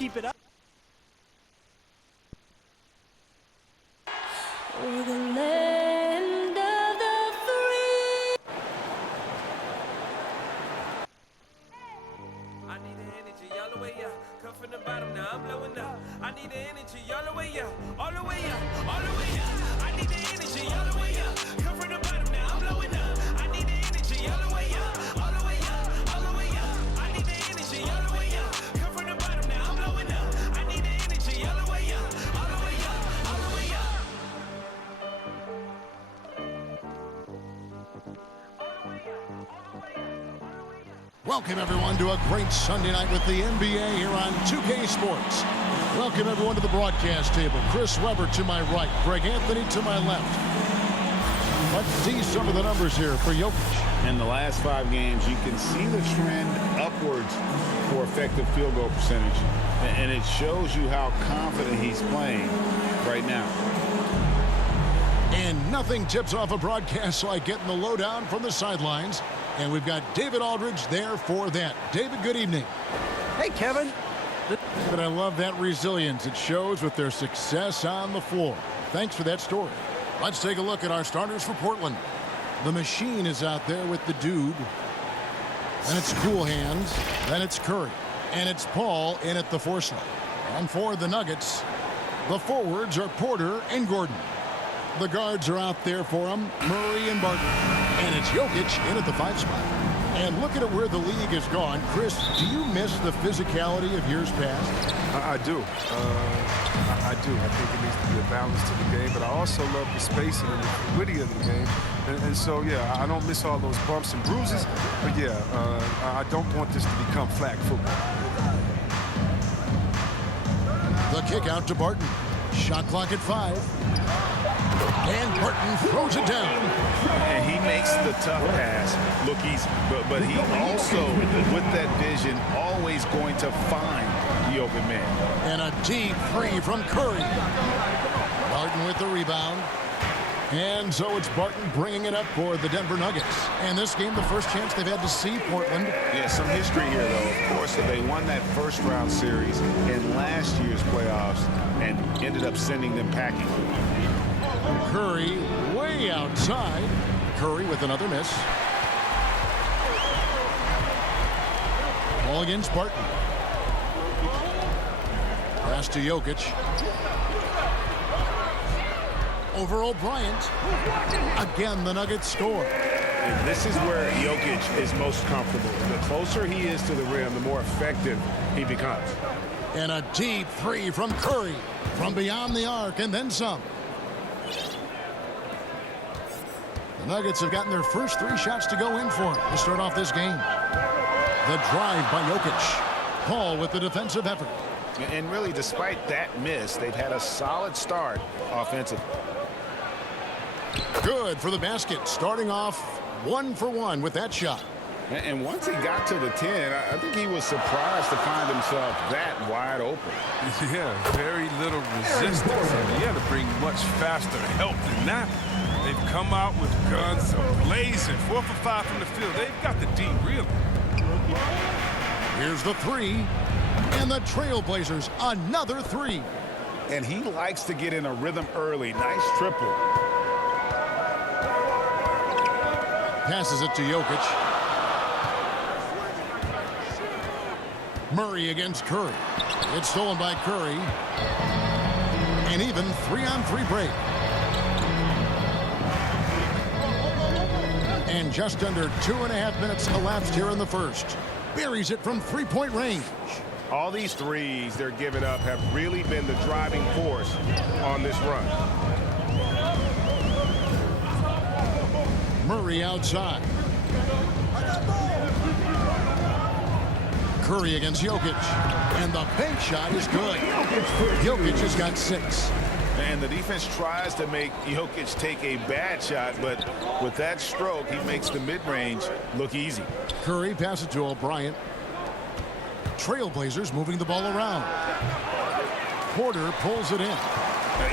keep it up. We're the land of the free. I need the energy all the way up. Come from the bottom, now I'm blowing up. I need the energy all the way up. All the way up, all the way up. I need the energy all the way up. Come from the bottom, now I'm blowing up. I need the energy all the way up. All the way up, all the way up. I need the energy all the way up. Come from the bottom, now I'm blowing up. I need the energy all the way up. All the way up, all the way up. Welcome, everyone, to a great Sunday night with the NBA here on 2K Sports. Welcome, everyone, to the broadcast table. Chris Webber to my right, Greg Anthony to my left. Let's see some of the numbers here for Jokic. In the last 5 games, you can see the trend upwards for effective field goal percentage. And it shows you how confident he's playing right now. And nothing tips off a broadcast like getting the lowdown from the sidelines. And we've got David Aldridge there for that. David, good evening. Hey, Kevin. But I love that resilience. It shows with their success on the floor. Thanks for that story. Let's take a look at our starters for Portland. The machine is out there with the dude. Then it's Cool Hands. Then it's Curry. And it's Paul in at the 4 slot. And for the Nuggets, the forwards are Porter and Gordon. The guards are out there for them, Murray and Barton. And it's Jokic in at the 5 spot. And looking at where the league has gone, Chris, do you miss the physicality of years past? I do. I do. I think it needs to be a balance to the game, but I also love the spacing and the fluidity of the game. And so, yeah, I don't miss all those bumps and bruises, but, yeah, I don't want this to become flag football. The kick out to Barton. Shot clock at 5. And Barton throws it down. And he makes the tough pass look easy. But he also, with that vision, always going to find the open man. And a deep 3 from Curry. Barton with the rebound. And so it's Barton bringing it up for the Denver Nuggets. And this game, the first chance they've had to see Portland. Yeah, some history here, though. Of course, they won that first-round series in last year's playoffs and ended up sending them packing. Curry way outside. Curry with another miss. Ball against Barton. Pass to Jokic. Over O'Bryant. Again, the Nuggets score. And this is where Jokic is most comfortable. The closer he is to the rim, the more effective he becomes. And a deep 3 from Curry. From beyond the arc and then some. The Nuggets have gotten their first 3 shots to go in for to start off this game. The drive by Jokic. Paul with the defensive effort. And really, despite that miss, they've had a solid start offensively. Good for the basket. Starting off 1 for 1 with that shot. And once he got to the 10, I think he was surprised to find himself that wide open. Yeah, very little resistance. And you had to bring much faster help than that. They've come out with guns blazing. 4 for 5 from the field. They've got the D really. Here's the 3. And the Trailblazers, another 3. And he likes to get in a rhythm early. Nice triple. Passes it to Jokic. Murray against Curry. It's stolen by Curry. And even 3-on-3 break. And just under 2.5 minutes elapsed here in the first. Buries it from 3-point range. All these threes they're giving up have really been the driving force on this run. Murray outside. Curry against Jokic. And the bank shot is good. Jokic has got 6. And the defense tries to make Jokic take a bad shot, but with that stroke, he makes the mid-range look easy. Curry passes to O'Bryant. Trailblazers moving the ball around. Porter pulls it in.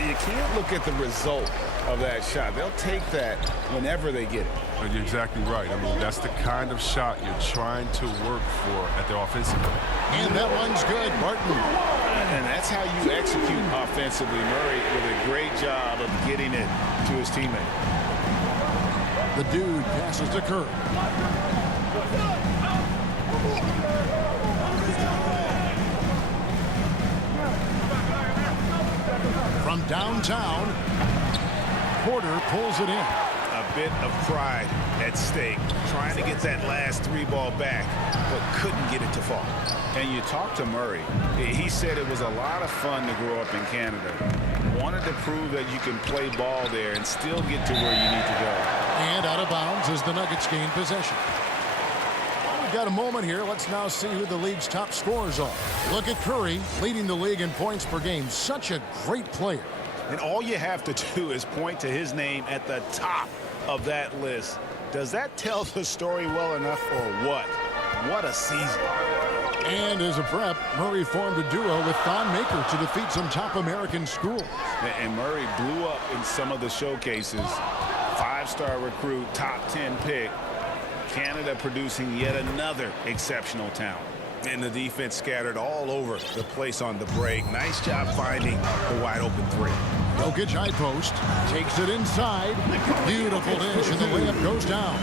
You can't look at the result of that shot. They'll take that whenever they get it. You're exactly right. I mean, that's the kind of shot you're trying to work for at the offensive end. And that one's good. Barton And that's how you execute offensively. Murray with a great job of getting it to his teammate. The dude passes to Curry. From downtown, Porter pulls it in. A bit of pride at stake, trying to get that last three ball back, but couldn't get it to fall. And you talk to Murray. He said it was a lot of fun to grow up in Canada. Wanted to prove that you can play ball there and still get to where you need to go. And out of bounds as the Nuggets gain possession. Well, we've got a moment here. Let's now see who the league's top scorers are. Look at Curry, leading the league in points per game. Such a great player. And all you have to do is point to his name at the top of that list. Does that tell the story well enough or what? What a season. And as a prep, Murray formed a duo with Thon Maker to defeat some top American schools. And Murray blew up in some of the showcases. Five-star recruit, top 10 pick. Canada producing yet another exceptional talent. And the defense scattered all over the place on the break. Nice job finding the wide open three. Jokic high post, takes it inside. Beautiful dish, and the layup goes down.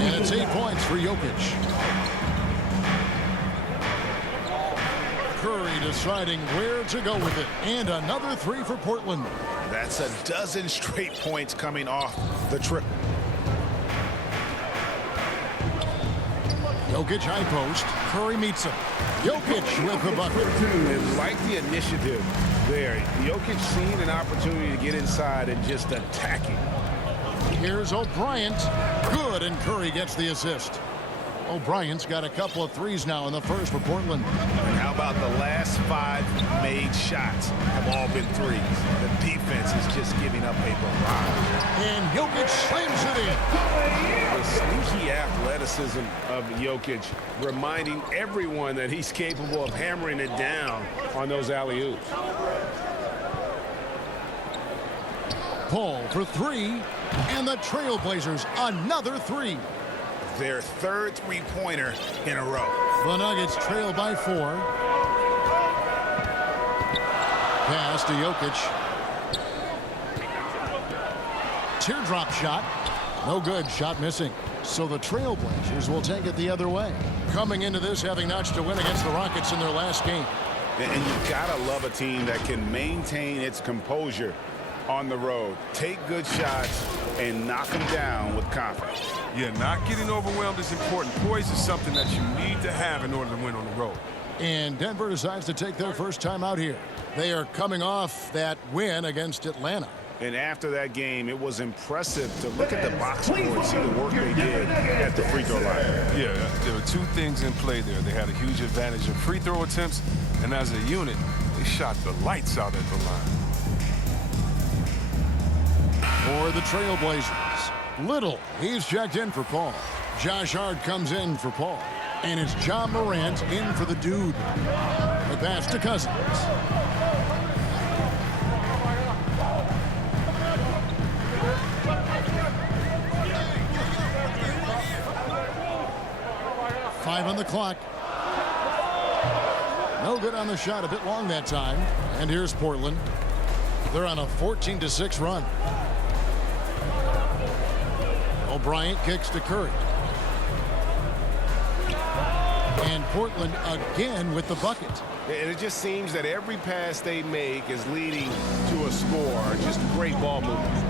And it's 8 points for Jokic. Curry deciding where to go with it. And another three for Portland. That's a dozen straight points coming off the trip. Jokic high post. Curry meets him. Jokic with the bucket. And like the initiative there, Jokic seen an opportunity to get inside and just attack him. Here's O'Bryant. Good, and Curry gets the assist. O'Bryant's got a couple of threes now in the first for Portland. And how about the last 5 made shots have all been threes? The defense is just giving up a barrage. And Jokic slams it in. The sneaky athleticism of Jokic, reminding everyone that he's capable of hammering it down on those alley-oops. Paul for three, and the Trailblazers another three. Their third three-pointer in a row. The Nuggets trail by 4. Pass to Jokic. Teardrop shot. No good. Shot missing. So the Trailblazers will take it the other way. Coming into this having notched a win against the Rockets in their last game. And you've got to love a team that can maintain its composure on the road. Take good shots and knock them down with confidence. Yeah, not getting overwhelmed is important. Poise is something that you need to have in order to win on the road. And Denver decides to take their first time out here. They are coming off that win against Atlanta. And after that game, it was impressive to look at the box score and see the work they did at the free throw line. Yeah, there were 2 things in play there. They had a huge advantage in free throw attempts, and as a unit, they shot the lights out at the line. For the Trailblazers, Little, he's checked in for Paul. Josh Hart comes in for Paul. And it's John Morant in for the dude. The pass to Cousins. Five on the clock. No good on the shot, a bit long that time. And here's Portland. They're on a 14-6 run. O'Bryant kicks to Curry. And Portland again with the bucket. And it just seems that every pass they make is leading to a score. Just great ball movement.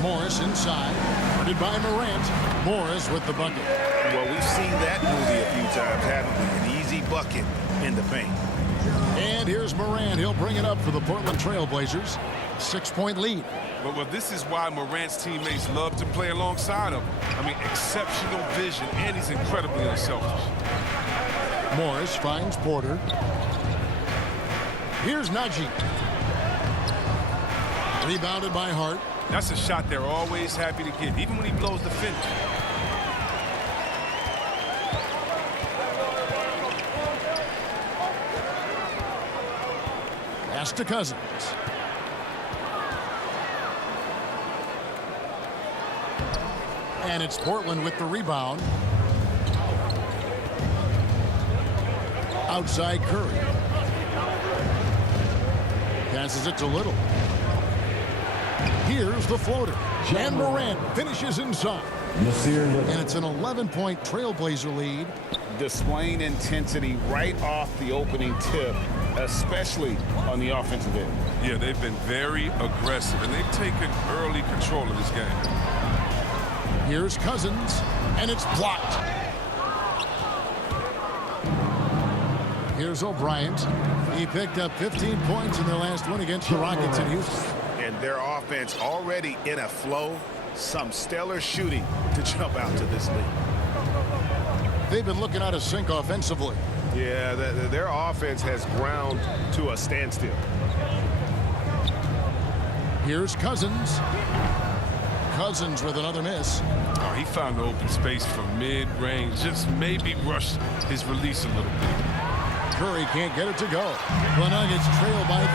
Morris inside. Guarded by Morant. Morris with the bucket. Well, we've seen that movie a few times, haven't we? An easy bucket in the paint. And here's Morant. He'll bring it up for the Portland Trailblazers. 6-point lead. Well, this is why Morant's teammates love to play alongside him. I mean, exceptional vision, and he's incredibly unselfish. Morris finds Porter. Here's Najee. Rebounded by Hart. That's a shot they're always happy to get, even when he blows the finish. Pass to Cousins. And it's Portland with the rebound. Outside Curry. Passes it to Little. Here's the floater. And Morant finishes inside. And it's an 11-point Trailblazer lead. Displaying intensity right off the opening tip, especially on the offensive end. Yeah, they've been very aggressive, and they've taken early control of this game. Here's Cousins, and it's blocked. Here's O'Brien. He picked up 15 points in their last one against the Rockets in Houston. And their offense already in a flow. Some stellar shooting to jump out to this lead. They've been looking out of sync offensively. Yeah, their offense has ground to a standstill. Here's Cousins. Cousins with another miss. Oh, he found the open space from mid-range. Just maybe rushed his release a little bit. Curry can't get it to go. The Nuggets trail by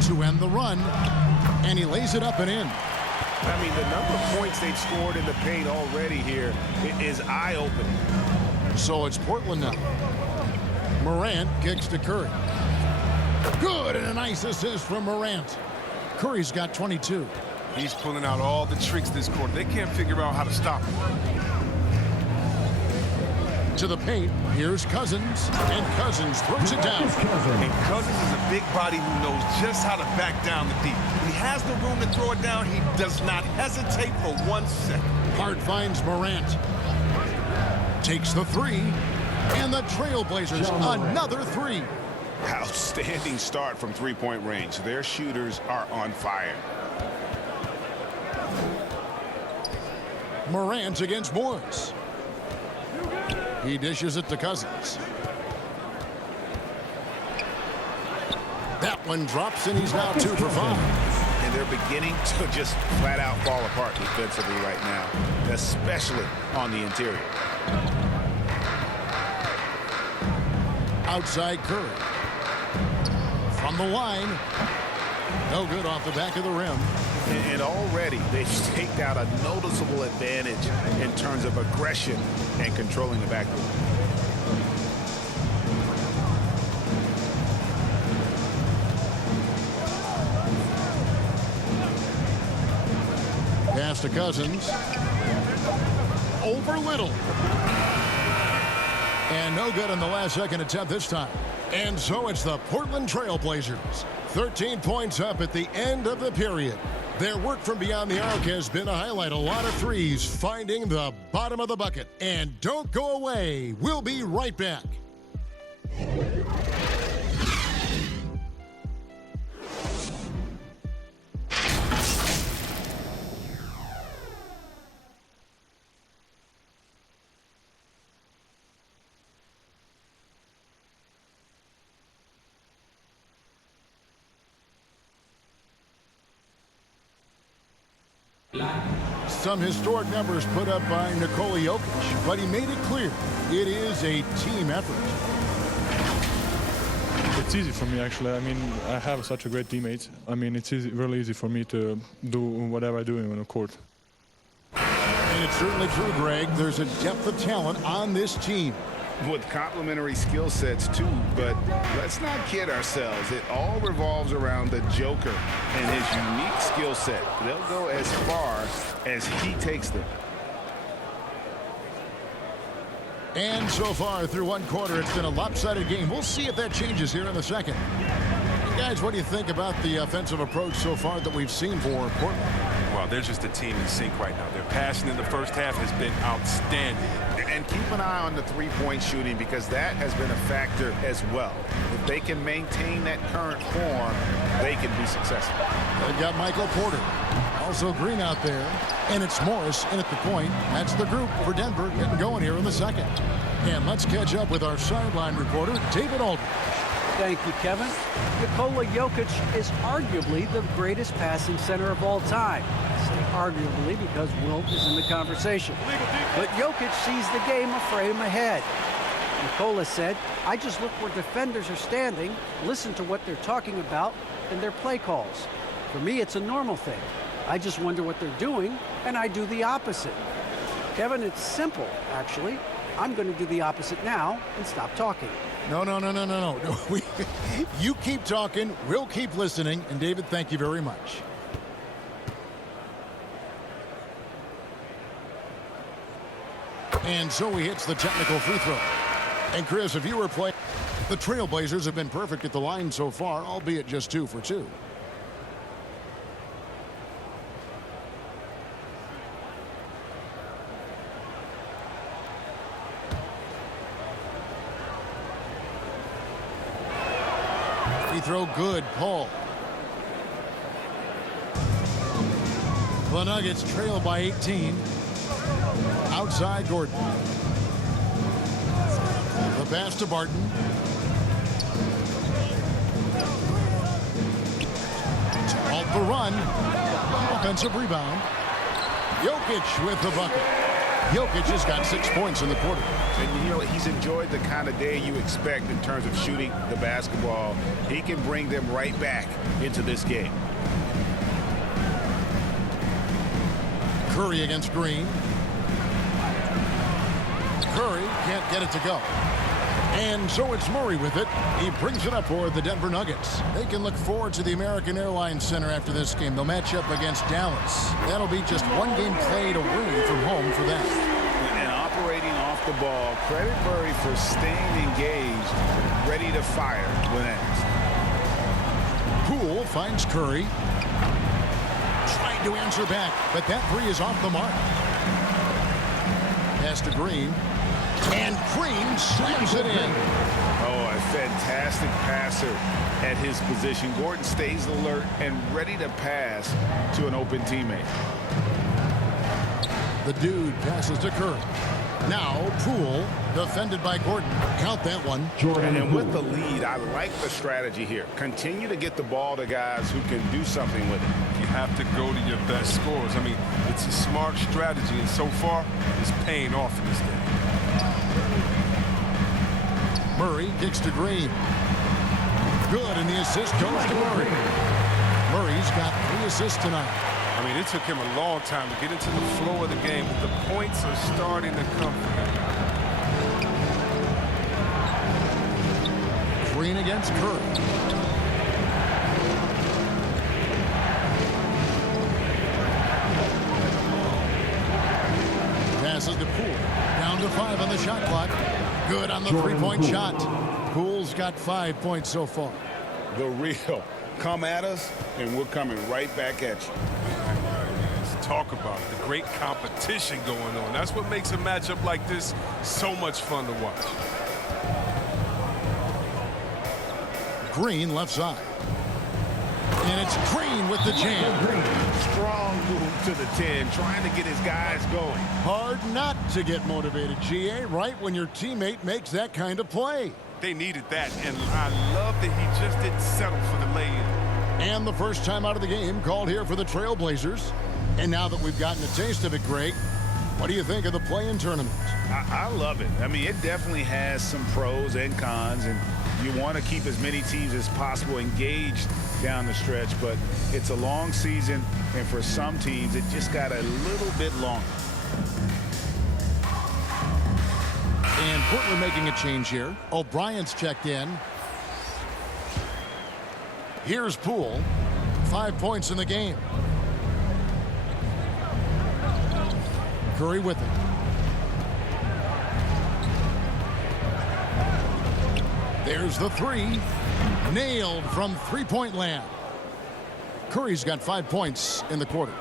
13. To end the run. And he lays it up and in. I mean, the number of points they've scored in the paint already here is eye-opening. So it's Portland now. Morant kicks to Curry. Good, and a nice assist from Morant. Curry's got 22. He's pulling out all the tricks this quarter. They can't figure out how to stop him. To the paint, here's Cousins, and Cousins throws it down. And Cousins is a big body who knows just how to back down the deep. When he has the room to throw it down, he does not hesitate for 1 second. Hart finds Morant. Takes the three, and the Trailblazers another three. Outstanding start from three-point range. Their shooters are on fire. Morant against Morris. He dishes it to Cousins. That one drops, and he's now 2 for 5. And they're beginning to just flat out fall apart defensively right now, especially on the interior. Outside Curry. From the line. No good off the back of the rim. And already they've staked out a noticeable advantage in terms of aggression and controlling the backcourt. Pass to Cousins. Over Little. And no good on the last second attempt this time. And so it's the Portland Trailblazers. 13 points up at the end of the period. Their work from beyond the arc has been a highlight. A lot of threes finding the bottom of the bucket. And don't go away. We'll be right back. Some historic numbers put up by Nikola Jokic, but he made it clear it is a team effort. It's easy for me, actually. I mean, I have such a great teammate. I mean, it's really easy for me to do whatever I do on the court. And it's certainly true, Greg. There's a depth of talent on this team. With complementary skill sets, too, but let's not kid ourselves. It all revolves around the Joker and his unique skill set. They'll go as far as he takes them. And so far through one quarter, it's been a lopsided game. We'll see if that changes here in the second. Guys, what do you think about the offensive approach so far that we've seen for Portland? Well, they're just a team in sync right now. Their passing in the first half has been outstanding. And keep an eye on the three-point shooting because that has been a factor as well. If they can maintain that current form, they can be successful. They've got Michael Porter. Also Green out there. And it's Morris in at the point. That's the group for Denver getting going here in the second. And let's catch up with our sideline reporter, David Aldridge. Thank you, Kevin. Nikola Jokic is arguably the greatest passing center of all time. I say arguably because Wilt is in the conversation. But Jokic sees the game a frame ahead. Nikola said, I just look where defenders are standing, listen to what they're talking about, and their play calls. For me, it's a normal thing. I just wonder what they're doing, and I do the opposite. Kevin, it's simple, actually. I'm going to do the opposite now and stop talking. No. You keep talking. We'll keep listening. And, David, thank you very much. And so he hits the technical free throw. And, Chris, if you were playing, the Trailblazers have been perfect at the line so far, albeit just 2 for 2. Free throw good, Paul. The Nuggets trail by 18. Outside Gordon. The pass to Barton. To halt the run. Offensive rebound. Jokic with the bucket. Jokic has got 6 points in the quarter. And, you know, he's enjoyed the kind of day you expect in terms of shooting the basketball. He can bring them right back into this game. Curry against Green. Curry can't get it to go. And so it's Murray with it. He brings it up for the Denver Nuggets. They can look forward to the American Airlines Center after this game. They'll match up against Dallas. That'll be just 1 game played away from home for them. And operating off the ball, credit Murray for staying engaged, ready to fire when asked. Poole finds Curry. Trying to answer back, but that three is off the mark. Pass to Green. And Green slams it in. Oh, a fantastic passer at his position. Gordon stays alert and ready to pass to an open teammate. The dude passes to Curry. Now Poole, defended by Gordon. Count that one. And with the lead, I like the strategy here. Continue to get the ball to guys who can do something with it. You have to go to your best scorers. I mean, it's a smart strategy, and so far, it's paying off in this game. Murray kicks to Green. Good, and the assist goes to Murray. Murray's got 3 assists tonight. I mean, it took him a long time to get into the flow of the game, but the points are starting to come for him. Green against Curry. Passes to Poole. Down to 5 on the shot clock. Good on the three-point shot. Poole's got 5 points so far. The real. Come at us, and we're coming right back at you. Let's talk about the great competition going on. That's what makes a matchup like this so much fun to watch. Green left side. And it's Green with the jam. Strong move to the 10, trying to get his guys going. Hard not to get motivated, GA, right when your teammate makes that kind of play. They needed that, and I love that he just didn't settle for the lay-in. And the first time out of the game called here for the Trailblazers. And now that we've gotten a taste of it, Greg, what do you think of the play-in tournament? I love it. I mean, it definitely has some pros and cons, and you want to keep as many teams as possible engaged down the stretch, but it's a long season, and for some teams, it just got a little bit longer. And Portland making a change here. O'Brien's checked in. Here's Poole. 5 points in the game. Curry with it. There's the three. Nailed from three-point land. Curry's got 5 points in the quarter.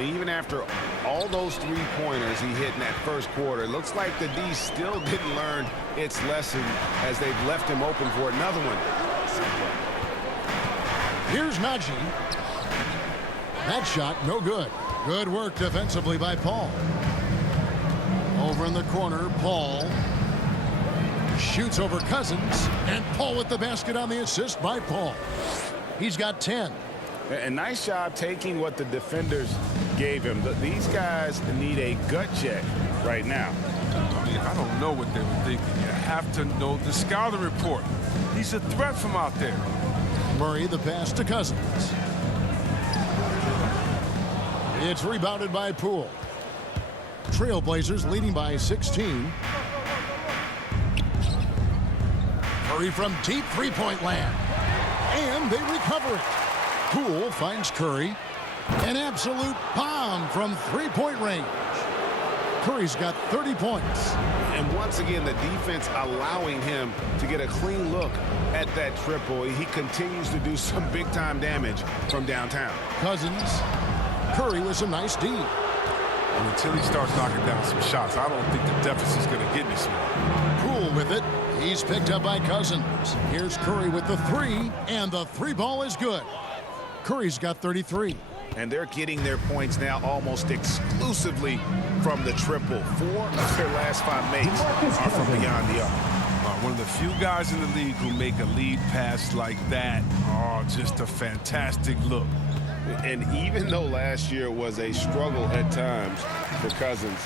Even after all those three-pointers he hit in that first quarter, it looks like the D still didn't learn its lesson as they've left him open for another one. Here's Najee. That shot, no good. Good work defensively by Paul. Over in the corner, Paul shoots over Cousins, and Paul with the basket on the assist by Paul. He's got 10. A nice job taking what the defenders gave him. These guys need a gut check right now. I mean, I don't know what they were thinking. You have to know the scouting report. He's a threat from out there. Murray, the pass to Cousins. It's rebounded by Poole. Trailblazers leading by 16. Curry from deep three-point land. And they recover it. Poole finds Curry. An absolute bomb from three-point range. Curry's got 30 points. And once again, the defense allowing him to get a clean look at that triple. He continues to do some big-time damage from downtown. Cousins. Curry with some nice D. And until he starts knocking down some shots, I don't think the deficit's going to get any smaller. Poole with it. He's picked up by Cousins. Here's Curry with the three, and the three ball is good. Curry's got 33. And they're getting their points now almost exclusively from the triple. 4 of their last 5 makes are from beyond the arc. One of the few guys in the league who make a lead pass like that. Oh, just a fantastic look. And even though last year was a struggle at times for Cousins,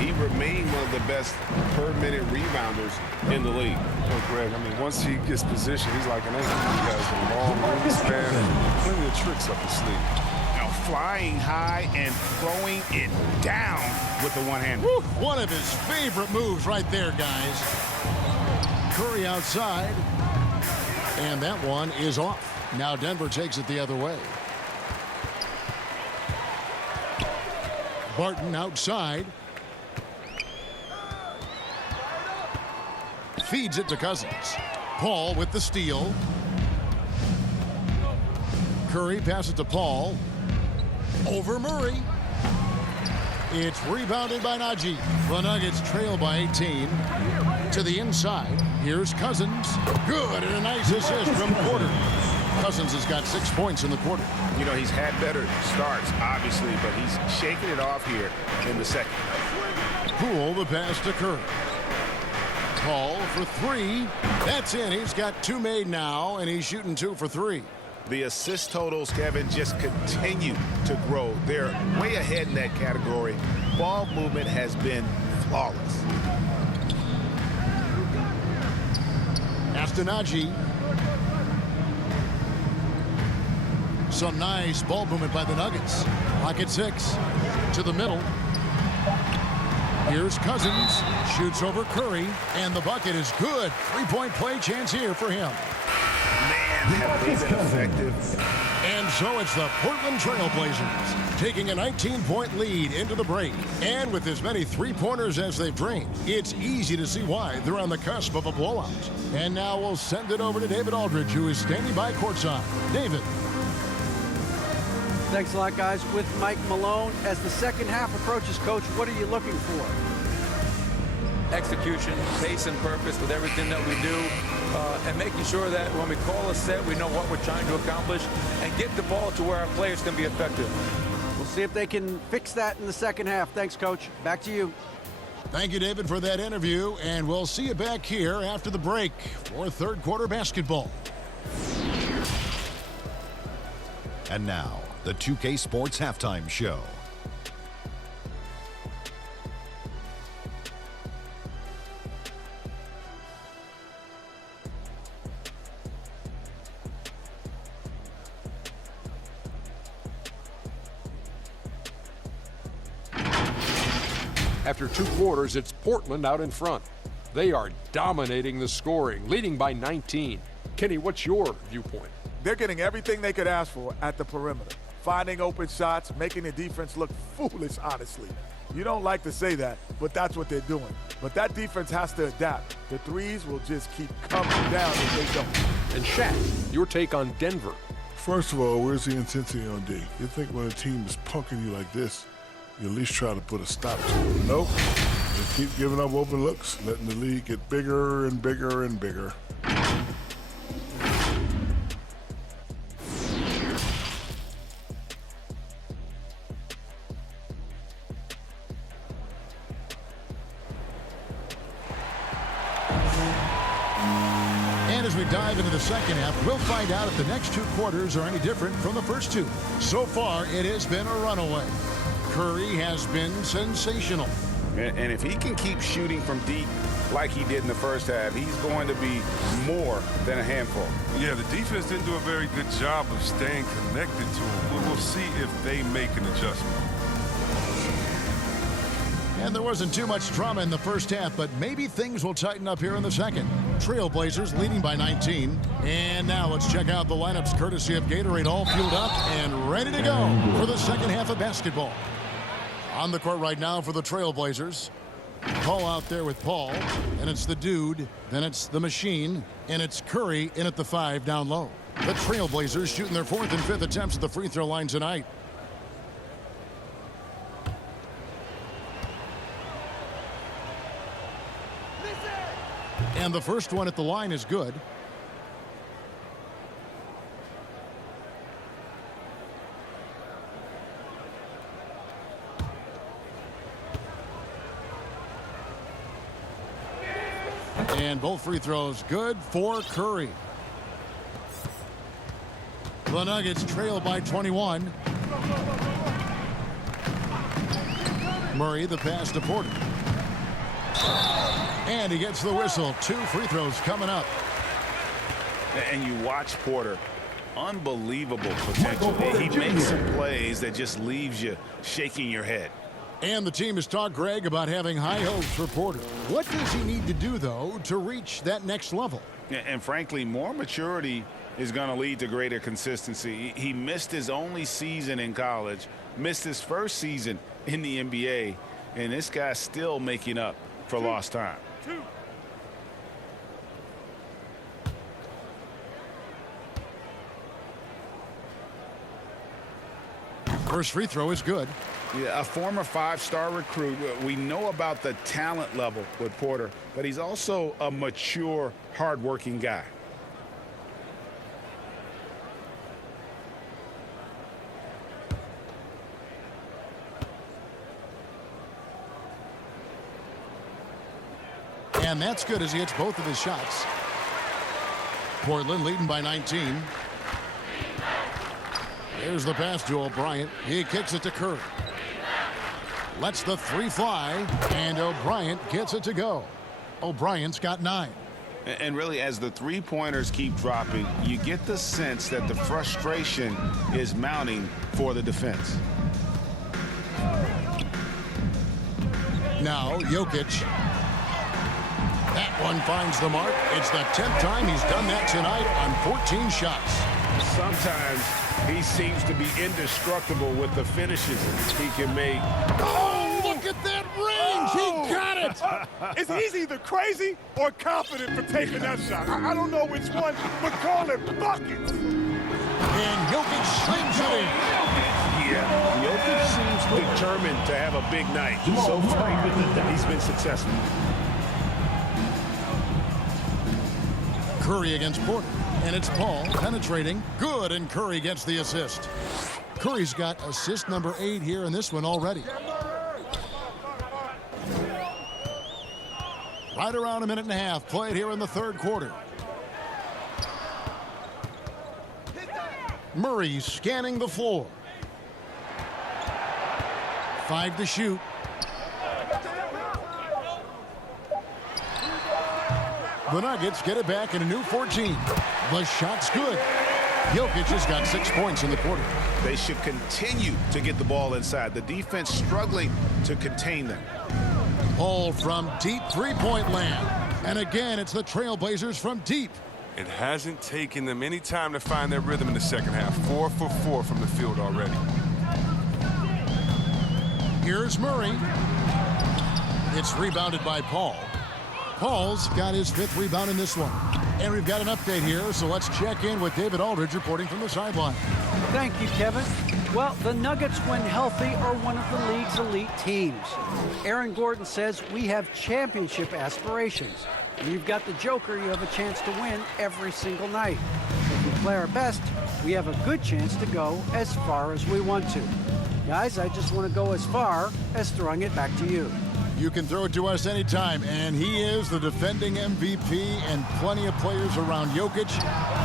he remained one of the best per-minute rebounders in the league. Oh, Greg, I mean, once he gets positioned, he's like an angel. He has a long wingspan and plenty of tricks up his sleeve. Now flying high and throwing it down with the one hand. One of his favorite moves right there, guys. Curry outside. And that one is off. Now Denver takes it the other way. Barton outside. Feeds it to Cousins. Paul with the steal. Curry passes to Paul. Over Murray. It's rebounded by Najee. The Nuggets trail by 18. To the inside. Here's Cousins. Good, and a nice assist from Porter. Cousins has got 6 points in the quarter. You know, he's had better starts, obviously, but he's shaking it off here in the second. Poole the pass to Curry. Paul for 3. That's in. He's got 2 made now, and he's shooting 2 for 3. The assist totals, Kevin, just continue to grow. They're way ahead in that category. Ball movement has been flawless. Najee. Some nice ball movement by the Nuggets. Pocket 6 to the middle. Here's Cousins. Shoots over Curry, and the bucket is good. 3-point play chance here for him. Man, have they been effective. And so it's the Portland Trail Blazers taking a 19-point lead into the break. And with as many three-pointers as they've drained, it's easy to see why they're on the cusp of a blowout. And now we'll send it over to David Aldridge, who is standing by courtside. David. Thanks a lot, guys. With Mike Malone, as the second half approaches, Coach, what are you looking for? Execution, pace, and purpose with everything that we do, and making sure that when we call a set, we know what we're trying to accomplish and get the ball to where our players can be effective. We'll see if they can fix that in the second half. Thanks, Coach. Back to you. Thank you, David, for that interview, and we'll see you back here after the break for third quarter basketball. And now, the 2K Sports Halftime Show. After 2 quarters, it's Portland out in front. They are dominating the scoring, leading by 19. Kenny, what's your viewpoint? They're getting everything they could ask for at the perimeter. Finding open shots, making the defense look foolish, honestly. You don't like to say that, but that's what they're doing. But that defense has to adapt. The threes will just keep coming down if they don't. And Shaq, your take on Denver. First of all, where's the intensity on D? You think when a team is punking you like this, you at least try to put a stop to it. Nope. They keep giving up open looks, letting the league get bigger and bigger and bigger. And as we dive into the second half, we'll find out if the next 2 quarters are any different from the first 2. So far, it has been a runaway. Curry has been sensational. And if he can keep shooting from deep like he did in the first half, he's going to be more than a handful. Yeah, the defense didn't do a very good job of staying connected to him. We'll see if they make an adjustment. And there wasn't too much drama in the first half, but maybe things will tighten up here in the second. Trailblazers leading by 19. And now let's check out the lineups courtesy of Gatorade, all fueled up and ready to go for the second half of basketball. On the court right now for the Trailblazers. Paul out there with Paul, and it's the Dude, then it's the Machine, and it's Curry in at the 5 down low. The Trailblazers shooting their 4th and 5th attempts at the free throw line tonight. And the first one at the line is good. And both free throws good for Curry. The Nuggets trail by 21. Murray the pass to Porter. And he gets the whistle. 2 free throws coming up. And you watch Porter. Unbelievable potential. He makes some plays that just leaves you shaking your head. And the team has talked, Greg, about having high hopes for Porter. What does he need to do, though, to reach that next level? And frankly, more maturity is going to lead to greater consistency. He missed his only season in college, missed his first season in the NBA, and this guy's still making up for lost time. First free throw is good. Yeah, a former 5-star recruit. We know about the talent level with Porter, but he's also a mature, hard-working guy. And that's good as he hits both of his shots. Portland leading by 19. Here's the pass to O'Bryant. He kicks it to Curry. Lets the 3 fly, and O'Bryant gets it to go. O'Bryant's got 9. And really, as the three-pointers keep dropping, you get the sense that the frustration is mounting for the defense. Now, Jokic. That one finds the mark. It's the 10th time he's done that tonight on 14 shots. Sometimes he seems to be indestructible with the finishes he can make. Oh, look at that range! He got it! He's either crazy or confident for taking that shot. I don't know which one, but call it buckets. And Jokic slings it in. Yeah, Jokic seems determined to have a big night. So far, he's been successful. Curry against Porter. And it's Paul penetrating. Good, and Curry gets the assist. Curry's got assist number 8 here in this one already. Right around a minute and a half played here in the third quarter. Murray scanning the floor. 5 to shoot. The Nuggets get it back in a new 14. The shot's good. Jokic has got 6 points in the quarter. They should continue to get the ball inside. The defense struggling to contain them. Paul from deep three-point land. And again, it's the Trailblazers from deep. It hasn't taken them any time to find their rhythm in the second half. 4 for 4 from the field already. Here's Murray. It's rebounded by Paul. Paul's got his 5th rebound in this one. And we've got an update here, so let's check in with David Aldridge reporting from the sideline. Thank you, Kevin. Well, the Nuggets, when healthy, are one of the league's elite teams. Aaron Gordon says we have championship aspirations. When you've got the Joker, you have a chance to win every single night. If we play our best, we have a good chance to go as far as we want to. Guys, I just want to go as far as throwing it back to you. You can throw it to us anytime, and he is the defending MVP and plenty of players around Jokic.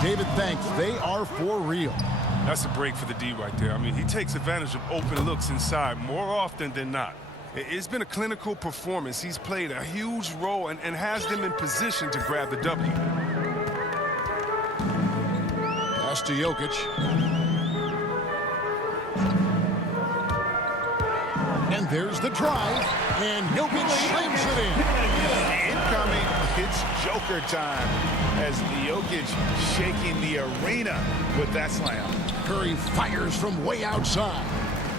David, thanks. They are for real. That's a break for the D right there. I mean, he takes advantage of open looks inside more often than not. It's been a clinical performance. He's played a huge role and has them in position to grab the W. Pass to Jokic. And There's the drive, and Jokic slams it in. Incoming, it's Joker time as Jokic shaking the arena with that slam. Curry fires from way outside.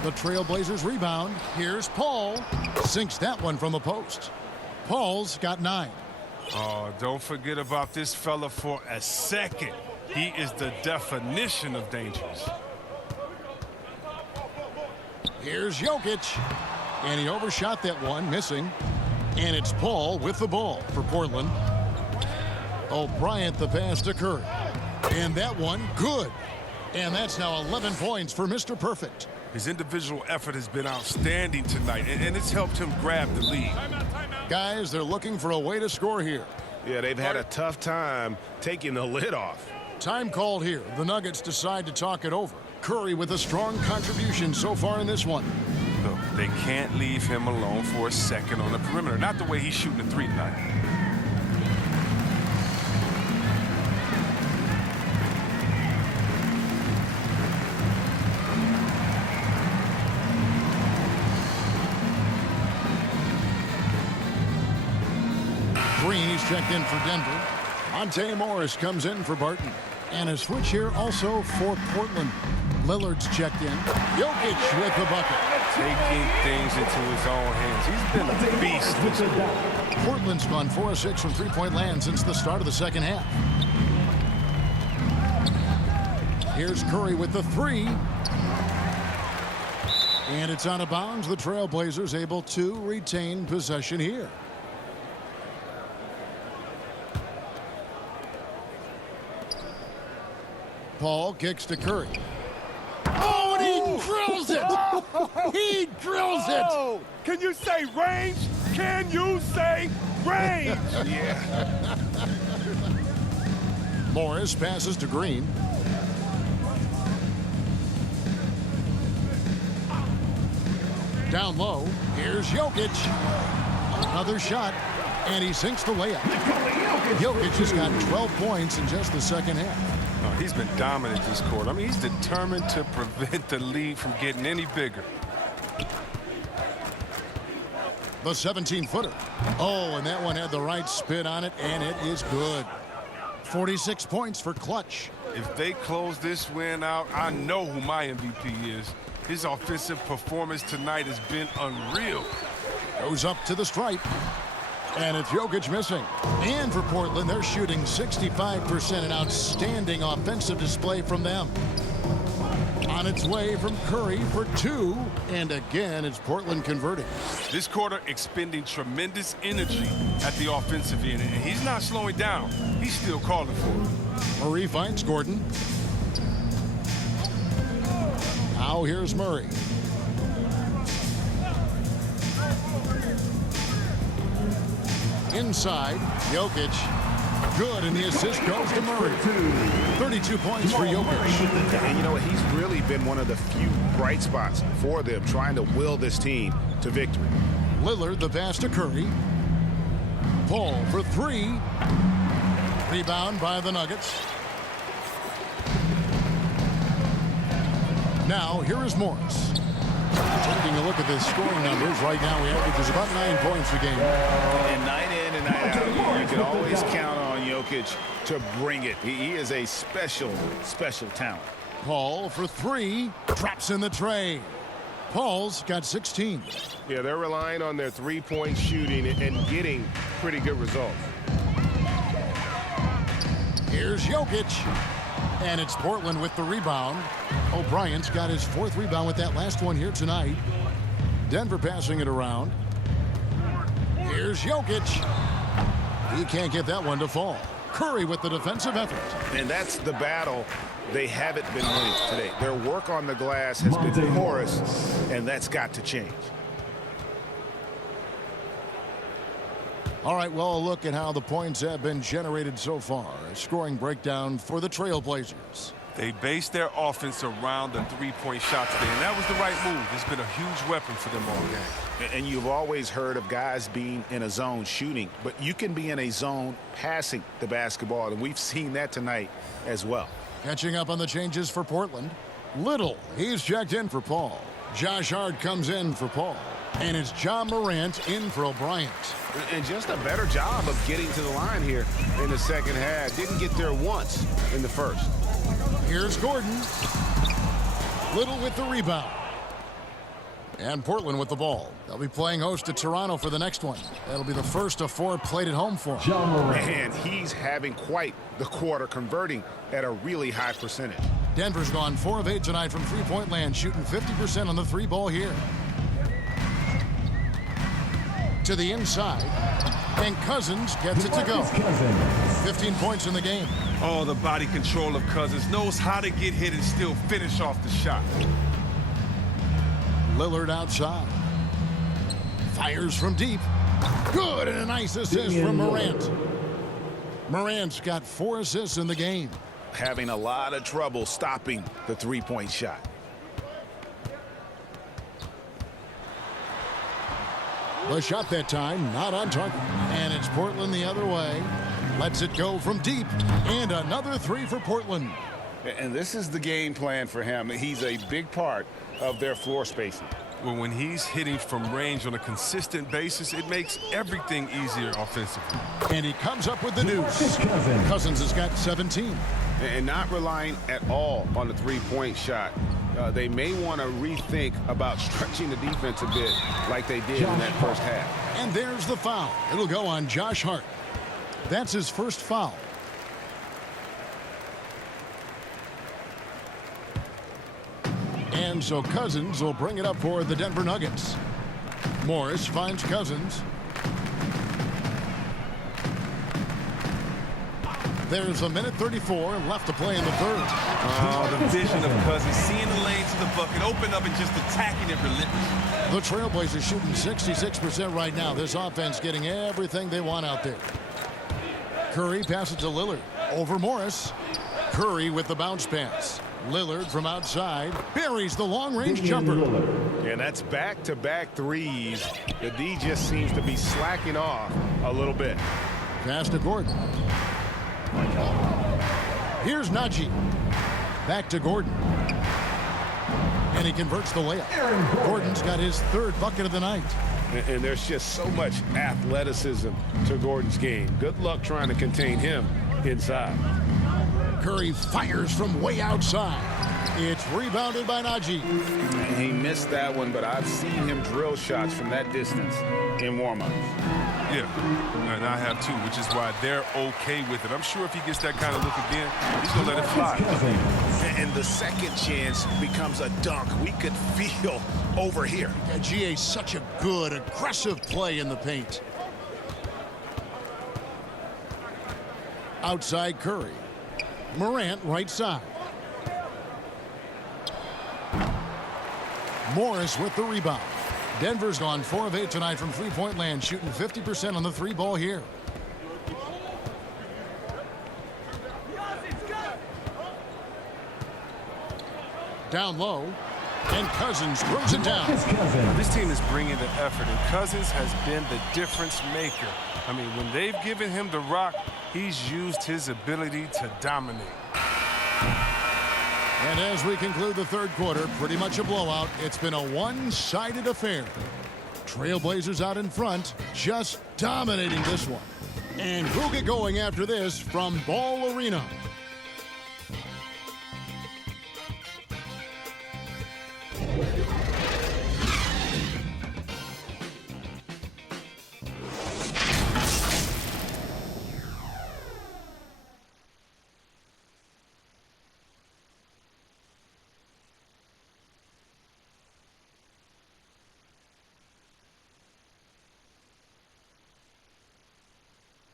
The Trailblazers rebound. Here's Paul. Sinks that one from the post. Paul's got 9. Oh, don't forget about this fella for a second. He is the definition of dangerous. Here's Jokic. And he overshot that one, missing. And it's Paul with the ball for Portland. O'Brien the pass to Curry. And that one, good. And that's now 11 points for Mr. Perfect. His individual effort has been outstanding tonight, and it's helped him grab the lead. Guys, they're looking for a way to score here. Yeah, they've had a tough time taking the lid off. Time called here. The Nuggets decide to talk it over. Curry with a strong contribution so far in this one. Look, they can't leave him alone for a second on the perimeter. Not the way he's shooting the 3 tonight. Green, he's checked in for Denver. Monte Morris comes in for Barton. And a switch here also for Portland. Lillard's checked in. Jokic with the bucket. Taking things into his own hands. He's been a beast this year. Portland's gone 4-6 from three-point land since the start of the second half. Here's Curry with the 3. And it's out of bounds. The Trailblazers able to retain possession here. Paul kicks to Curry. Oh, and he drills it! He drills it! Can you say range? Can you say range? Yeah. Morris passes to Green. Down low, here's Jokic. Another shot, and he sinks the layup. Jokic has got 12 points in just the second half. Oh, he's been dominant this quarter. I mean, he's determined to prevent the lead from getting any bigger. The 17-footer. Oh, and that one had the right spin on it, and it is good. 46 points for Clutch. If they close this win out, I know who my MVP is. His offensive performance tonight has been unreal. Goes up to the stripe. And it's Jokic missing. And for Portland, they're shooting 65%. An outstanding offensive display from them. On its way from Curry for 2. And again, it's Portland converting. This quarter expending tremendous energy at the offensive end. And he's not slowing down. He's still calling for it. Murray finds Gordon. Now here's Murray. Inside, Jokic. Good, and the assist goes to Murray. 32 points for Jokic. And you know what? He's really been one of the few bright spots for them, trying to will this team to victory. Lillard, the pass to Curry. Paul for 3. Rebound by the Nuggets. Now, here is Morris. Taking a look at the scoring numbers, right now he averages about 9 points a game. And night in and night out, you can always count on Jokic to bring it. He is a special, special talent. Paul for 3. Traps in the tray. Paul's got 16. Yeah, they're relying on their three-point shooting and getting pretty good results. Here's Jokic. And it's Portland with the rebound. O'Brien's got his 4th rebound with that last one here tonight. Denver passing it around. Here's Jokic. He can't get that one to fall. Curry with the defensive effort. And that's the battle they haven't been winning today. Their work on the glass has been porous, and that's got to change. All right, well, a look at how the points have been generated so far. A scoring breakdown for the Trailblazers. They based their offense around the three-point shot today, and that was the right move. It's been a huge weapon for them all game. And you've always heard of guys being in a zone shooting, but you can be in a zone passing the basketball, and we've seen that tonight as well. Catching up on the changes for Portland. Little, he's checked in for Paul. Josh Hart comes in for Paul. And it's John Morant in for O'Brien. And just a better job of getting to the line here in the second half. Didn't get there once in the first. Here's Gordon. Little with the rebound. And Portland with the ball. They'll be playing host to Toronto for the next one. That'll be the first of 4 played at home for him. And he's having quite the quarter, converting at a really high percentage. Denver's gone 4 of 8 tonight from three-point land, shooting 50% on the 3-ball here. To the inside, and Cousins gets it to go. 15 points in the game. Oh, the body control of Cousins. Knows how to get hit and still finish off the shot. Lillard outside. Fires from deep. Good, and a nice assist from Morant. Morant's got 4 assists in the game. Having a lot of trouble stopping the three-point shot. The shot that time, not on target. And it's Portland the other way. Lets it go from deep. And another 3 for Portland. And this is the game plan for him. He's a big part of their floor spacing. Well, when he's hitting from range on a consistent basis, it makes everything easier offensively. And he comes up with the deuce. Cousins has got 17. And not relying at all on the three-point shot. They may want to rethink about stretching the defense a bit like they did in that first half. And there's the foul. It'll go on Josh Hart. That's his first foul. And so Cousins will bring it up for the Denver Nuggets. Morris finds Cousins. There's a minute 34 left to play in the third. Oh, the vision of Cousins, seeing the lane to the bucket, open up and just attacking it relentlessly. The Trailblazers shooting 66% right now. This offense getting everything they want out there. Curry passes to Lillard. Over Morris. Curry with the bounce pass. Lillard from outside buries the long-range jumper. And that's back-to-back threes. The D just seems to be slacking off a little bit. Pass to Gordon. Here's Najee. Back to Gordon. And he converts the layup. Gordon's got his 3rd bucket of the night. And there's just so much athleticism to Gordon's game. Good luck trying to contain him inside. Curry fires from way outside. It's rebounded by Najee. He missed that one, but I've seen him drill shots from that distance in warm-ups. Yeah, and I have too, which is why they're okay with it. I'm sure if he gets that kind of look again, he's going to let it fly. And the second chance becomes a dunk. We could feel over here. Yeah, GA's such a good, aggressive play in the paint. Outside Curry. Morant right side. Morris with the rebound. Denver's gone 4 of 8 tonight from three-point land, shooting 50% on the 3-ball here. Down low, and Cousins throws it down. This team is bringing the effort, and Cousins has been the difference maker. I mean, when they've given him the rock, he's used his ability to dominate. And as we conclude the third quarter, pretty much a blowout. It's been a one-sided affair. Trailblazers out in front, just dominating this one. And we'll get going after this from Ball Arena.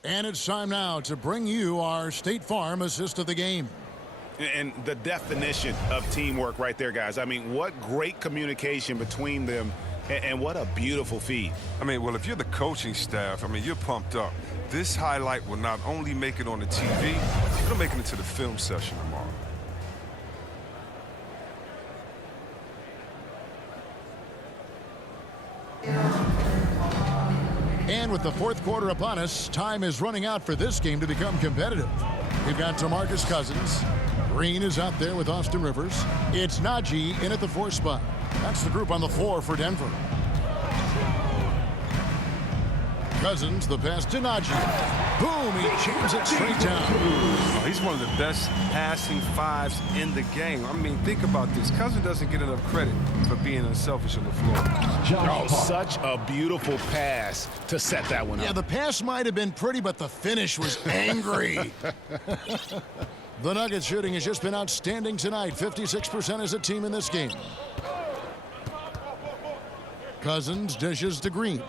And it's time now to bring you our State Farm assist of the game. And the definition of teamwork right there, guys. I mean, what great communication between them, and what a beautiful feed. I mean, well, if you're the coaching staff, I mean, you're pumped up. This highlight will not only make it on the TV, it'll make it into the film session tomorrow. And with the fourth quarter upon us, time is running out for this game to become competitive. We've got DeMarcus Cousins. Green is out there with Austin Rivers. It's Najee in at the 4 spot. That's the group on the floor for Denver. Cousins, the pass to Najee. Boom, he jams it straight down. Oh, he's one of the best passing fives in the game. I mean, think about this. Cousins doesn't get enough credit for being unselfish on the floor. Oh, such a beautiful pass to set that one up. Yeah, the pass might have been pretty, but the finish was angry. The Nuggets shooting has just been outstanding tonight. 56% as a team in this game. Cousins dishes to Green.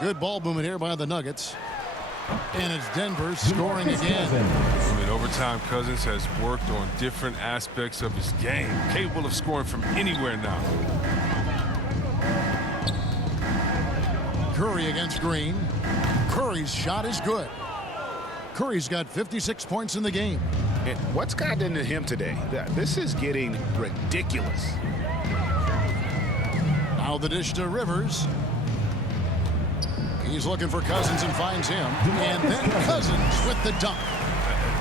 Good ball movement here by the Nuggets. And it's Denver scoring again. I mean, over time, Cousins has worked on different aspects of his game. Capable of scoring from anywhere now. Curry against Green. Curry's shot is good. Curry's got 56 points in the game. And what's gotten into him today? This is getting ridiculous. Now the dish to Rivers. He's looking for Cousins and finds him. And then Cousins with the dunk.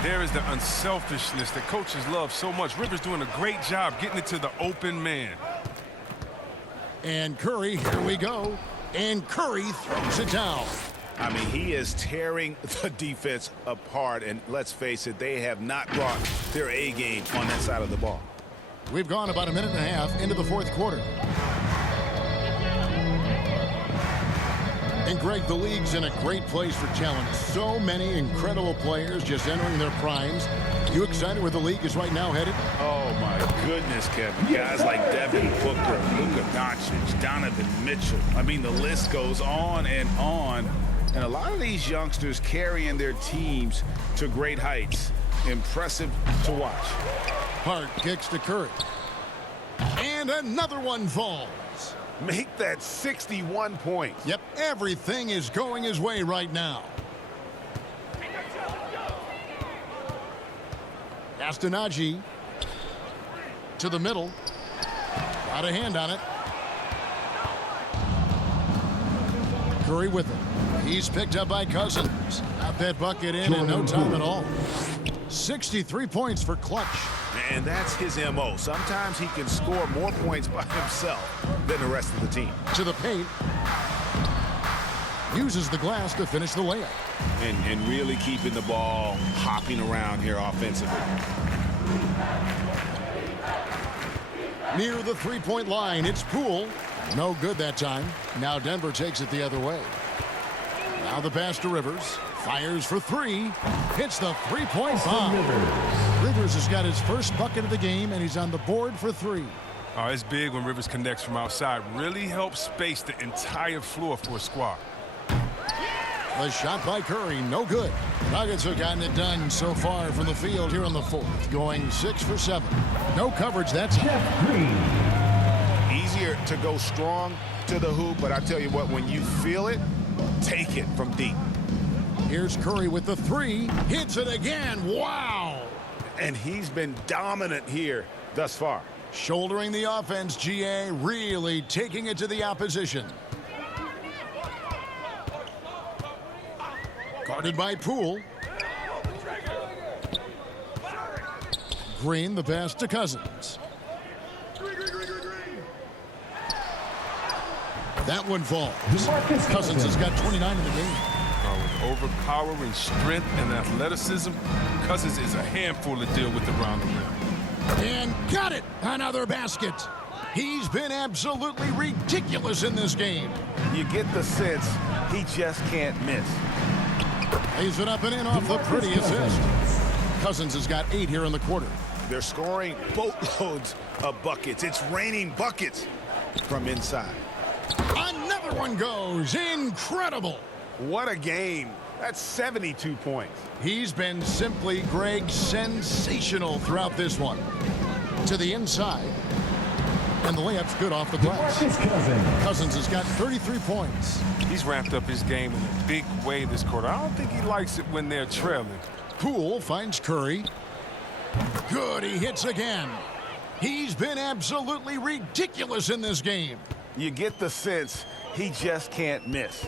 There is the unselfishness that coaches love so much. Rivers doing a great job getting it to the open man. And Curry, here we go. And Curry throws it down. I mean, he is tearing the defense apart. And let's face it, they have not brought their A game on that side of the ball. We've gone about a minute and a half into the fourth quarter. And Greg, the league's in a great place for talent. So many incredible players just entering their primes. You excited where the league is right now headed? Oh, my goodness, Kevin. Guys like Devin Booker, Luka Doncic, Donovan Mitchell. I mean, the list goes on and on. And a lot of these youngsters carrying their teams to great heights. Impressive to watch. Hart kicks to Curry. And another one falls. Make that 61 points. Yep, everything is going his way right now. Castanagi to the middle. Got a hand on it. Curry with it. He's picked up by Cousins. Got that bucket in no time at all. 63 points for Clutch. And that's his M.O. Sometimes he can score more points by himself than the rest of the team. To the paint. Uses the glass to finish the layup. And really keeping the ball hopping around here offensively. Near the three-point line, it's Poole. No good that time. Now Denver takes it the other way. Now the pass to Rivers. Fires for three. Hits the three-point bomb. Rivers has got his first bucket of the game, and he's on the board for three. Oh, it's big when Rivers connects from outside. Really helps space the entire floor for a squad. The shot by Curry, no good. Nuggets have gotten it done so far from the field here in the fourth, going 6 for 7. No coverage, that's easier to go strong to the hoop, but I tell you what, when you feel it, take it from deep. Here's Curry with the three. Hits it again. Wow. And he's been dominant here thus far. Shouldering the offense, GA, really taking it to the opposition. Guarded by Poole. Green, the pass to Cousins. That one falls. Cousins has got 29 in the game. With overpowering strength and athleticism, Cousins is a handful to deal with around the rim. And got it! Another basket. He's been absolutely ridiculous in this game. You get the sense he just can't miss. Lays it up and in off the pretty assist. Cousins has got 8 here in the quarter. They're scoring boatloads of buckets. It's raining buckets from inside. Another one goes. Incredible. What a game. That's 72 points. He's been simply, Greg, sensational throughout this one. To the inside. And the layup's good off the glass. Cousins has got 33 points. He's ramped up his game in a big way this quarter. I don't think he likes it when they're trailing. Poole finds Curry. Good, he hits again. He's been absolutely ridiculous in this game. You get the sense he just can't miss.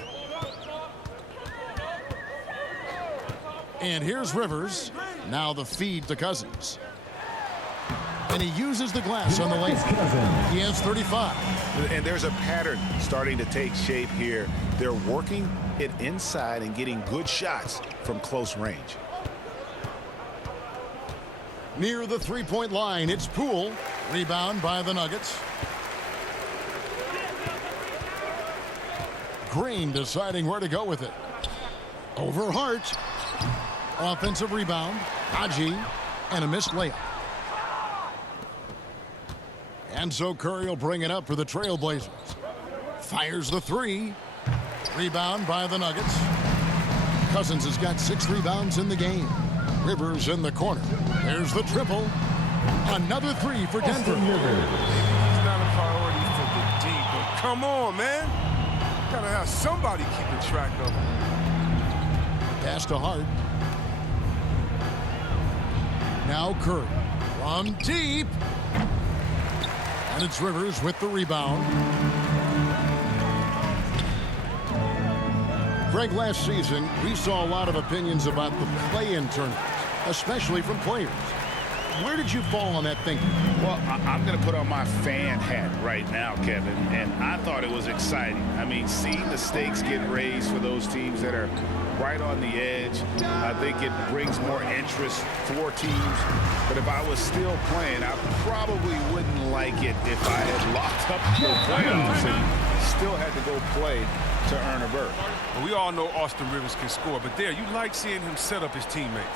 And here's Rivers. Now the feed to Cousins. And he uses the glass on the lane. He has 35. And there's a pattern starting to take shape here. They're working it inside and getting good shots from close range. Near the three-point line, it's Poole. Rebound by the Nuggets. Green deciding where to go with it. Over Hart. Offensive rebound. Haji. And a missed layup. And so Curry will bring it up for the Trailblazers. Fires the three. Rebound by the Nuggets. Cousins has got 6 rebounds in the game. Rivers in the corner. There's the triple. Another 3 for Denver. He's not a priority for the D, but come on, man. Gotta have somebody keeping track of him. Pass to Hart. Now Curry from deep. And it's Rivers with the rebound. Greg, last season, we saw a lot of opinions about the play-in tournament, especially from players. Where did you fall on that thinking? Well, I'm going to put on my fan hat right now, Kevin, and I thought it was exciting. I mean, seeing the stakes get raised for those teams that are right on the edge, I think it brings more interest for teams. But if I was still playing, I probably wouldn't like it if I had locked up the playoffs and still had to go play to earn a berth. Well, we all know Austin Rivers can score, but there, you like seeing him set up his teammates.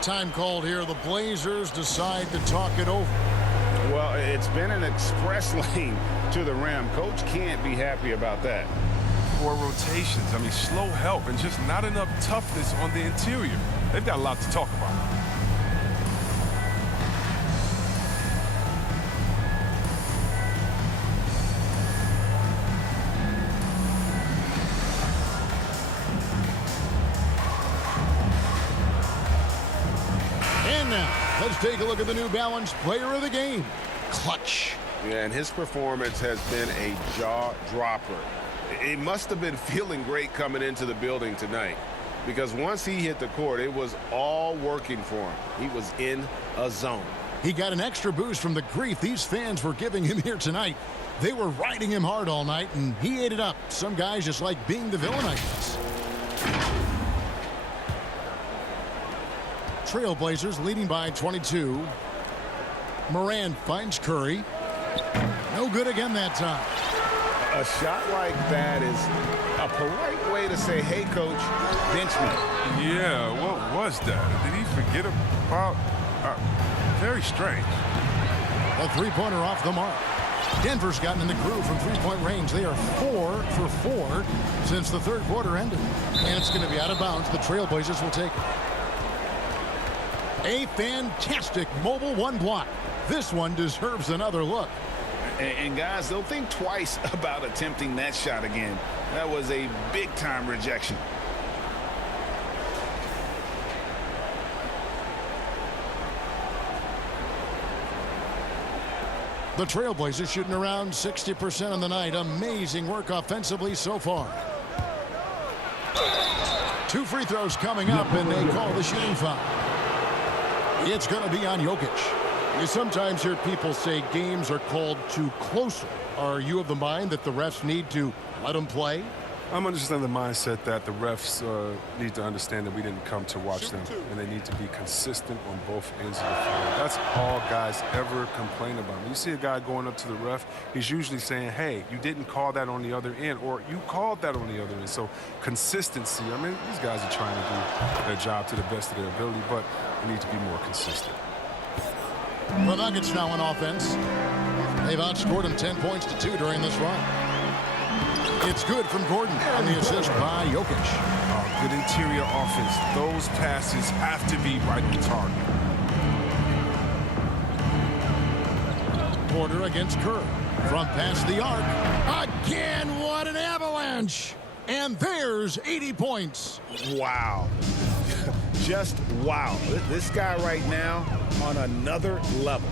Time called here. The Blazers decide to talk it over. Well, it's been an express lane to the rim. Coach can't be happy about that. 4 rotations. I mean, slow help and just not enough toughness on the interior. They've got a lot to talk about. And now, let's take a look at the New Balance player of the game, Clutch. Yeah, and his performance has been a jaw dropper. He must have been feeling great coming into the building tonight, because once he hit the court, it was all working for him. He was in a zone. He got an extra boost from the grief these fans were giving him here tonight. They were riding him hard all night, and he ate it up. Some guys just like being the villain, I guess. Trailblazers leading by 22. Moran finds Curry. No good again that time. A shot like that is a polite way to say, hey, coach, bench me. Yeah, what was that? Did he forget about? Very strange. A three-pointer off the mark. Denver's gotten in the groove from three-point range. They are 4 for 4 since the third quarter ended. And it's going to be out of bounds. The Trailblazers will take it. A fantastic mobile one block. This one deserves another look. And guys, they'll think twice about attempting that shot again. That was a big-time rejection. The Trailblazers shooting around 60% on the night. Amazing work offensively so far. 2 free throws coming up, and they call the shooting foul. It's going to be on Jokic. You sometimes hear people say games are called too closer. Are you of the mind that the refs need to let them play? I'm understanding the mindset that the refs need to understand that we didn't come to watch them, and they need to be consistent on both ends of the floor. That's all guys ever complain about. When you see a guy going up to the ref, he's usually saying, hey, you didn't call that on the other end, or you called that on the other end. So consistency, I mean, these guys are trying to do their job to the best of their ability, but they need to be more consistent. The Nuggets now on offense. They've outscored them 10 points to 2 during this run. It's good from Gordon on the assist by Jokic. Good interior offense. Those passes have to be right on target. Porter against Kerr. From past the arc. Again, what an avalanche. And there's 80 points. Wow. Just wow. This guy right now on another level.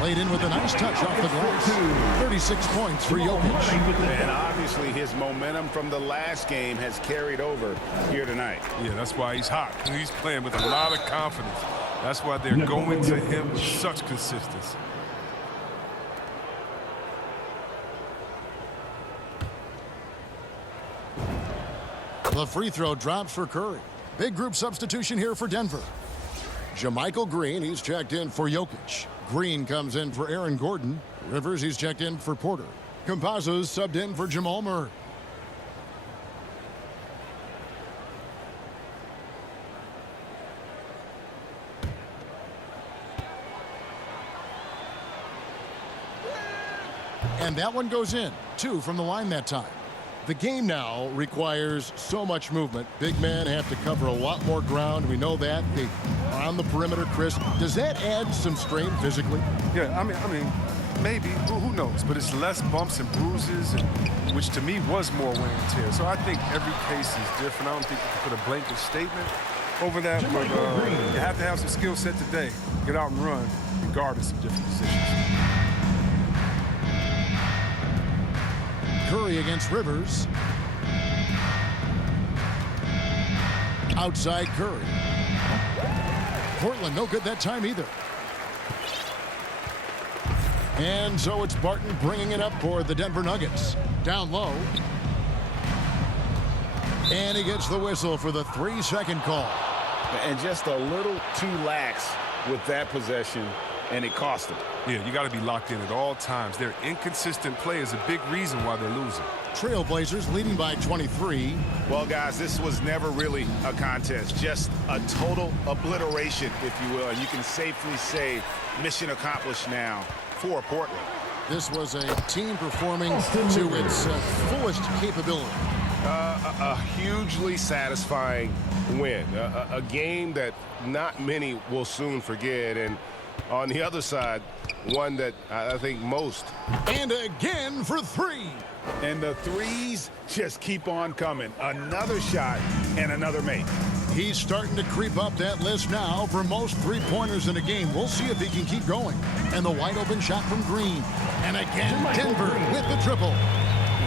Played in with a nice touch off the glass. 36 points for Jokic. And obviously his momentum from the last game has carried over here tonight. Yeah, that's why he's hot. He's playing with a lot of confidence. That's why they're going to him with such consistency. The free throw drops for Curry. Big group substitution here for Denver. Jermichael Green, he's checked in for Jokic. Green comes in for Aaron Gordon. Rivers, he's checked in for Porter. Campazzo's subbed in for Jamal Murray. And that one goes in. 2 from the line that time. The game now requires so much movement. Big men have to cover a lot more ground. We know that. They are on the perimeter, Chris. Does that add some strain physically? Yeah, I mean, maybe. Who knows? But it's less bumps and bruises, which to me was more wear and tear. So I think every case is different. I don't think you can put a blanket statement over that. But you have to have some skill set today. Get out and run and guard in some different positions. Curry against Rivers. Outside Curry. Portland no good that time either. And so it's Barton bringing it up for the Denver Nuggets. Down low. And he gets the whistle for the 3-second call. And just a little too lax with that possession, and it cost them. Yeah, you got to be locked in at all times. Their inconsistent play is a big reason why they're losing. Trailblazers leading by 23. Well, guys, this was never really a contest. Just a total obliteration, if you will. And you can safely say mission accomplished now for Portland. This was a team performing to its fullest capability. A hugely satisfying win. A game that not many will soon forget. And on the other side, one that I think most. And again for 3. And the threes just keep on coming. Another shot and another make. He's starting to creep up that list now for most three-pointers in a game. We'll see if he can keep going. And the wide-open shot from Green. And again, Denver with the triple.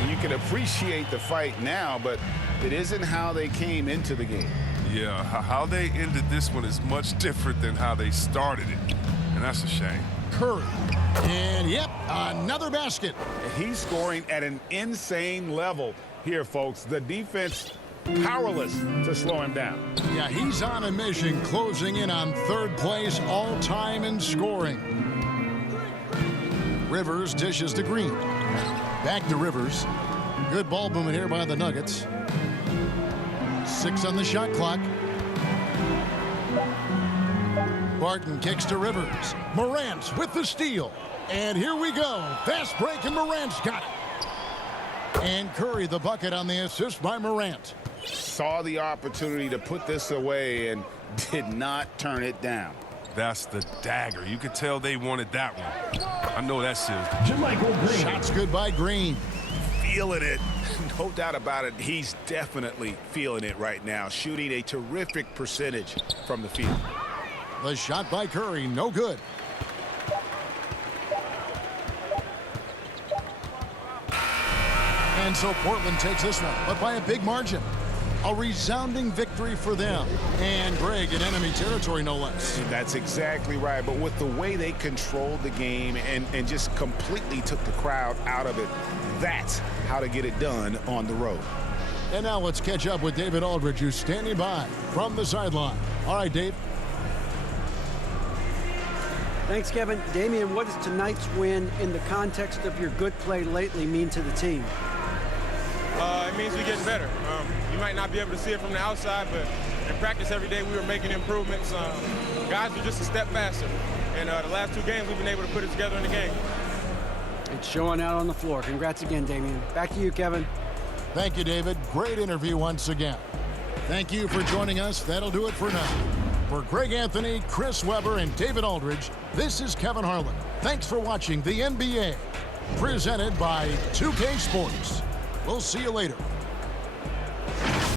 You can appreciate the fight now, but it isn't how they came into the game. Yeah, how they ended this one is much different than how they started it. And that's a shame. Curry. And, yep, another basket. He's scoring at an insane level here, folks. The defense powerless to slow him down. Yeah, he's on a mission, closing in on 3rd place all-time in scoring. Rivers dishes to Green. Back to Rivers. Good ball movement here by the Nuggets. 6 on the shot clock. Barton kicks to Rivers. Morant with the steal. And here we go. Fast break, and Morant's got it. And Curry the bucket on the assist by Morant. Saw the opportunity to put this away and did not turn it down. That's the dagger. You could tell they wanted that one. I know that seals. Shots good by Green. Feeling it. No doubt about it. He's definitely feeling it right now. Shooting a terrific percentage from the field. The shot by Curry, no good. And so Portland takes this one, but by a big margin. A resounding victory for them. And Greg in enemy territory, no less. That's exactly right. But with the way they controlled the game and just completely took the crowd out of it, that's how to get it done on the road. And now let's catch up with David Aldridge, who's standing by from the sideline. All right, Dave. Thanks, Kevin. Damian, what does tonight's win in the context of your good play lately mean to the team? It means we're getting better. You might not be able to see it from the outside, but in practice every day we were making improvements. Guys were just a step faster. And the last 2 games we've been able to put it together in the game. It's showing out on the floor. Congrats again, Damian. Back to you, Kevin. Thank you, David. Great interview once again. Thank you for joining us. That'll do it for now. For Greg Anthony, Chris Webber, and David Aldridge, this is Kevin Harlan. Thanks for watching the NBA, presented by 2K Sports. We'll see you later.